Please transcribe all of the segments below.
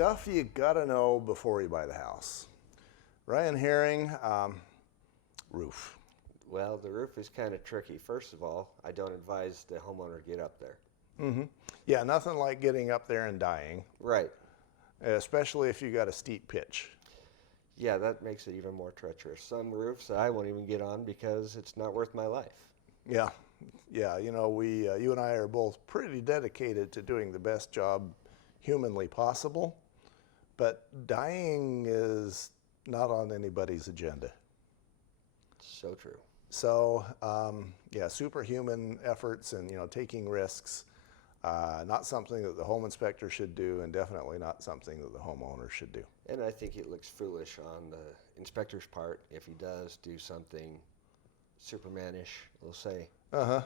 stuff you gotta know before you buy the house. Ryan Herring, roof. Well, the roof is kind of tricky. First of all, I don't advise the homeowner get up there. Yeah, nothing like getting up there and dying, Right. especially if you got a steep pitch. Yeah, that makes it even more treacherous. Some roofs I won't even get on because it's not worth my life. Yeah, yeah. You know, you and I are both pretty dedicated to doing the best job humanly possible, but dying is not on anybody's agenda. So true. So, yeah, superhuman efforts and, taking risks, not something that the home inspector should do, and definitely not something that the homeowner should do. And I think it looks foolish on the inspector's part if he does do something Supermanish, we'll say. Uh-huh.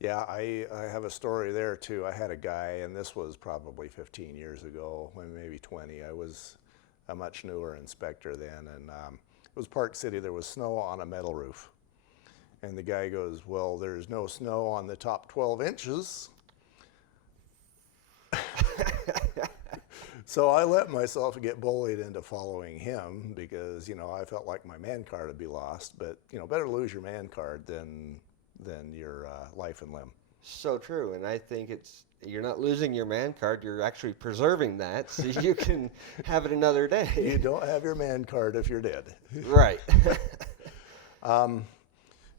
Yeah, I have a story there too. I had a guy, and this was probably 15 years ago, maybe 20. I was a much newer inspector then, and it was Park City. There was snow on a metal roof. And the guy goes, well, there's no snow on the top 12 inches. So I let myself get bullied into following him because, I felt like my man card would be lost. But, better lose your man card than your life and limb. So true, and I think you're not losing your man card, you're actually preserving that so you can have it another day. You don't have your man card if you're dead. Right.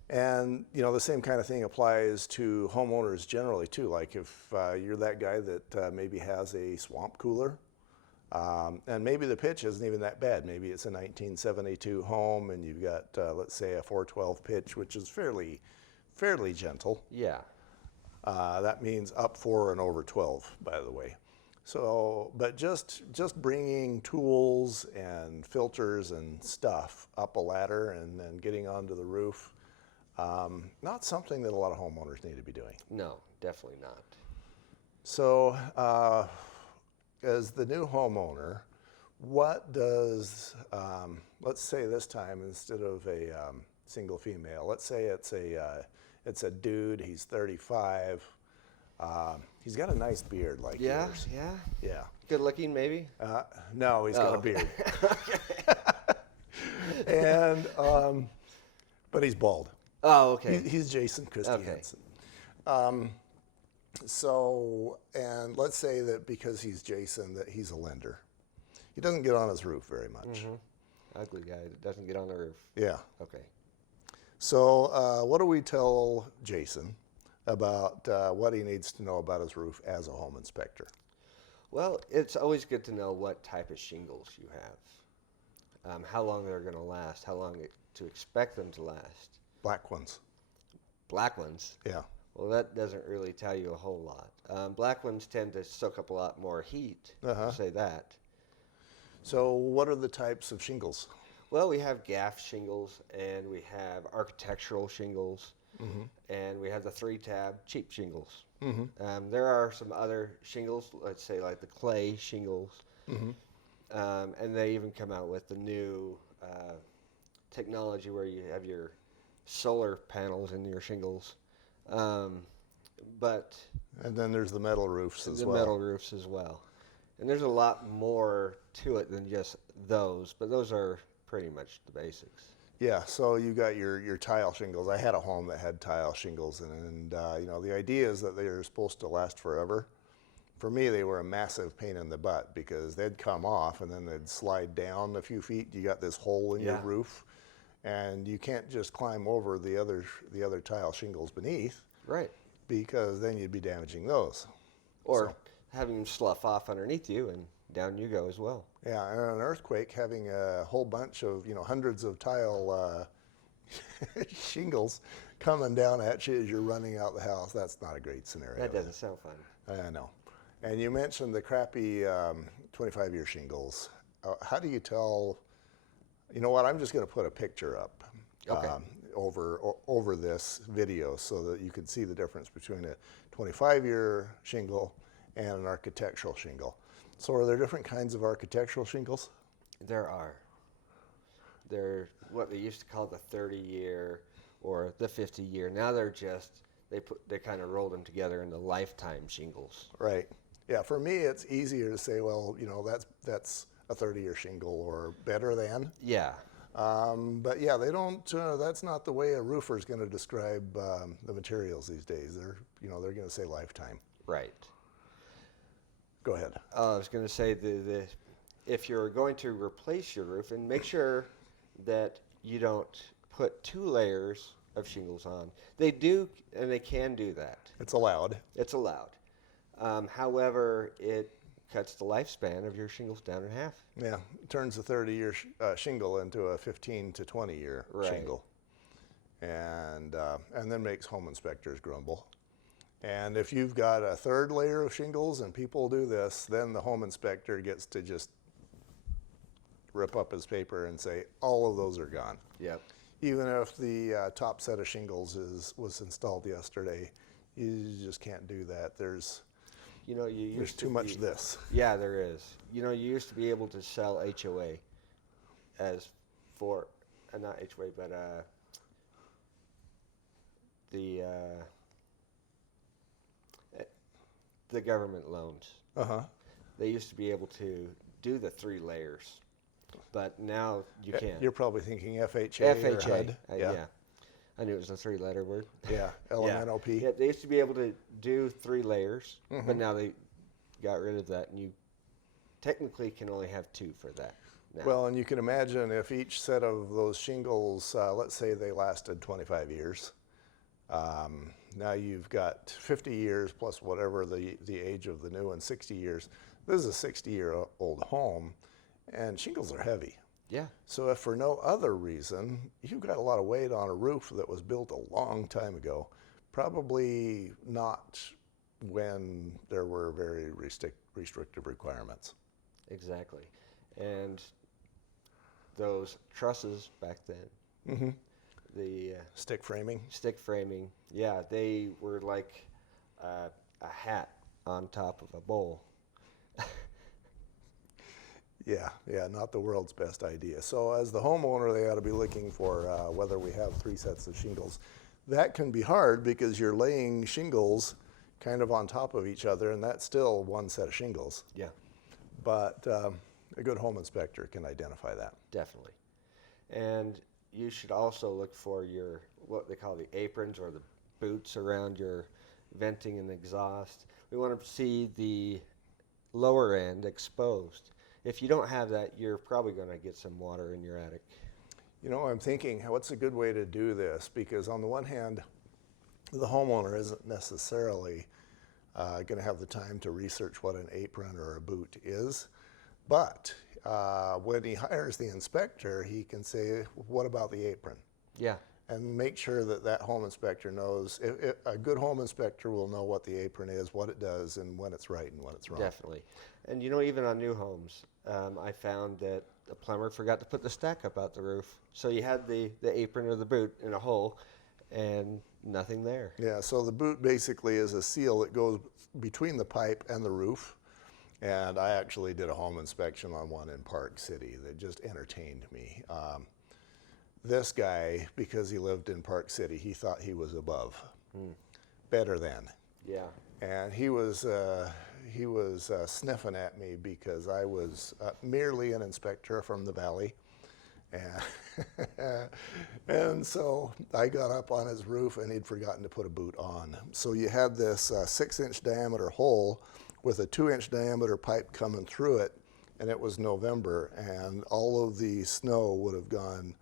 And, the same kind of thing applies to homeowners generally, too. Like if you're that guy that maybe has a swamp cooler, and maybe the pitch isn't even that bad. Maybe it's a 1972 home, and you've got, let's say, a 412 pitch, which is fairly gentle. Yeah. That means up 4 and over 12, by the way. So, but just bringing tools and filters and stuff up a ladder and then getting onto the roof, not something that a lot of homeowners need to be doing. No, definitely not. So, as the new homeowner, what does, let's say this time instead of a single female, let's say it's a dude, he's 35, he's got a nice beard like yours. Yeah. Yeah. Good looking, maybe? No, he's got a beard. And, but he's bald. Oh, okay. He's Jason Christiansen. So, and let's say that because he's Jason, that he's a lender. He doesn't get on his roof very much. Ugly guy that doesn't get on the roof. Yeah. Okay. So, what do we tell Jason about what he needs to know about his roof as a home inspector? Well, it's always good to know what type of shingles you have, how long they're going to last, how long to expect them to last. Black ones. Black ones? Yeah. Well, that doesn't really tell you a whole lot. Black ones tend to soak up a lot more heat, I'll say that. So what are the types of shingles? Well, we have gaff shingles, and we have architectural shingles, and we have the 3-tab cheap shingles. There are some other shingles, let's say like the clay shingles, and they even come out with the new technology where you have your solar panels in your shingles. But And then there's the metal roofs as the well. metal roofs as well. And there's a lot more to it than just those, but those are pretty much the basics. Yeah, so you got your tile shingles. I had a home that had tile shingles in it, and the idea is that they are supposed to last forever. For me, they were a massive pain in the butt because they'd come off and then they'd slide down a few feet. You got this hole in your roof, and you can't just climb over the other tile shingles beneath. Right. Because then you'd be damaging those. Or having them slough off underneath you, and down you go as well. Yeah, and an earthquake, having a whole bunch of, hundreds of tile shingles coming down at you as you're running out the house, that's not a great scenario. That doesn't sound fun. I know. And you mentioned the crappy 25-year shingles. How do you tell, you know what, I'm just going to put a picture up over this video so that you can see the difference between a 25-year shingle and an architectural shingle. So are there different kinds of architectural shingles? There are. They're what they used to call the 30-year or the 50-year. Now they're just, they kind of rolled them together into lifetime shingles. Right. Yeah, for me, it's easier to say, well, you know, that's a 30-year shingle or better than. Yeah. But yeah, they don't. That's not the way a roofer is going to describe the materials these days. They're going to say lifetime. Right. Go ahead. I was going to say if you're going to replace your roof, and make sure that you don't put 2 layers of shingles on. They do, and they can do that. It's allowed. It's allowed. However, it cuts the lifespan of your shingles down in half. Yeah, it turns a 30-year shingle into a 15 to 20-year Right. shingle, and then makes home inspectors grumble. And if you've got a 3rd layer of shingles, and people do this, then the home inspector gets to just rip up his paper and say, all of those are gone. Yep. Even if the top set of shingles was installed yesterday, you just can't do that. There's There's too much this. Yeah, there is. You used to be able to sell HOA as for, not HOA, but the government loans. Uh-huh. They used to be able to do the 3 layers, but now you can't. You're probably thinking FHA. Or FHA. HUD. Yeah. I knew it was a 3-letter word. Yeah, LMNOP. Yeah, they used to be able to do 3 layers, but now they got rid of that, and you technically can only have 2 for that now. Well, and you can imagine if each set of those shingles, let's say they lasted 25 years, now you've got 50 years plus whatever the age of the new one, 60 years. This is a 60-year-old home, and shingles are heavy. Yeah. So if for no other reason, you've got a lot of weight on a roof that was built a long time ago, probably not when there were very restrictive requirements. Exactly. And those trusses back then, the Stick framing. stick framing, yeah, they were like a hat on top of a bowl. Yeah, not the world's best idea. So as the homeowner, they ought to be looking for whether we have 3 sets of shingles. That can be hard because you're laying shingles kind of on top of each other, and that's still 1 set of shingles. Yeah, But a good home inspector can identify that. definitely. And you should also look for your, what they call the aprons or the boots around your venting and exhaust. We want to see the lower end exposed. If you don't have that, you're probably going to get some water in your attic. You know, I'm thinking, what's a good way to do this? Because on the one hand, the homeowner isn't necessarily going to have the time to research what an apron or a boot is. But when he hires the inspector, he can say, what about the apron? Yeah. And make sure that that home inspector knows. A good home inspector will know what the apron is, what it does, and when it's right and when it's wrong. Definitely. And even on new homes, I found that the plumber forgot to put the stack up out the roof. So you had the apron or the boot in a hole and nothing there. Yeah, so the boot basically is a seal that goes between the pipe and the roof. And I actually did a home inspection on one in Park City that just entertained me. This guy, because he lived in Park City, he thought he was above, better than. Yeah. And he was sniffing at me because I was merely an inspector from the valley. And so I got up on his roof and he'd forgotten to put a boot on. So you had this 6-inch diameter hole with a 2-inch diameter pipe coming through it, and it was November, and all of the snow would have gone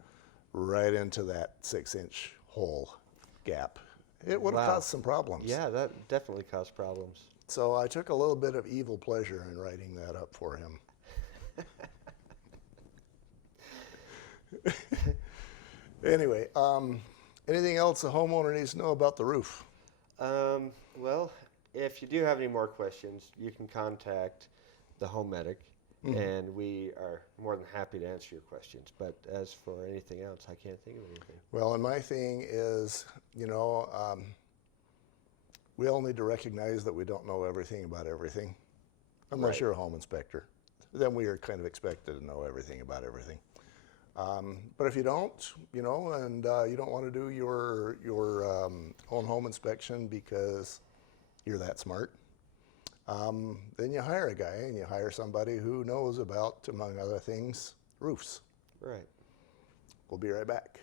right into that 6-inch hole gap. It would have Wow. caused some problems. Yeah, that definitely caused problems. So I took a little bit of evil pleasure in writing that up for him. Anyway, anything else a homeowner needs to know about the roof? Well, if you do have any more questions, you can contact the home medic, and we are more than happy to answer your questions. But as for anything else, I can't think of anything. Well, and my thing is, we all need to recognize that we don't know everything about everything, unless Right. you're a home inspector. Then we are kind of expected to know everything about everything. But if you don't, and you don't want to do your own home inspection because you're that smart, then you hire a guy, and you hire somebody who knows about, among other things, roofs. Right. We'll be right back.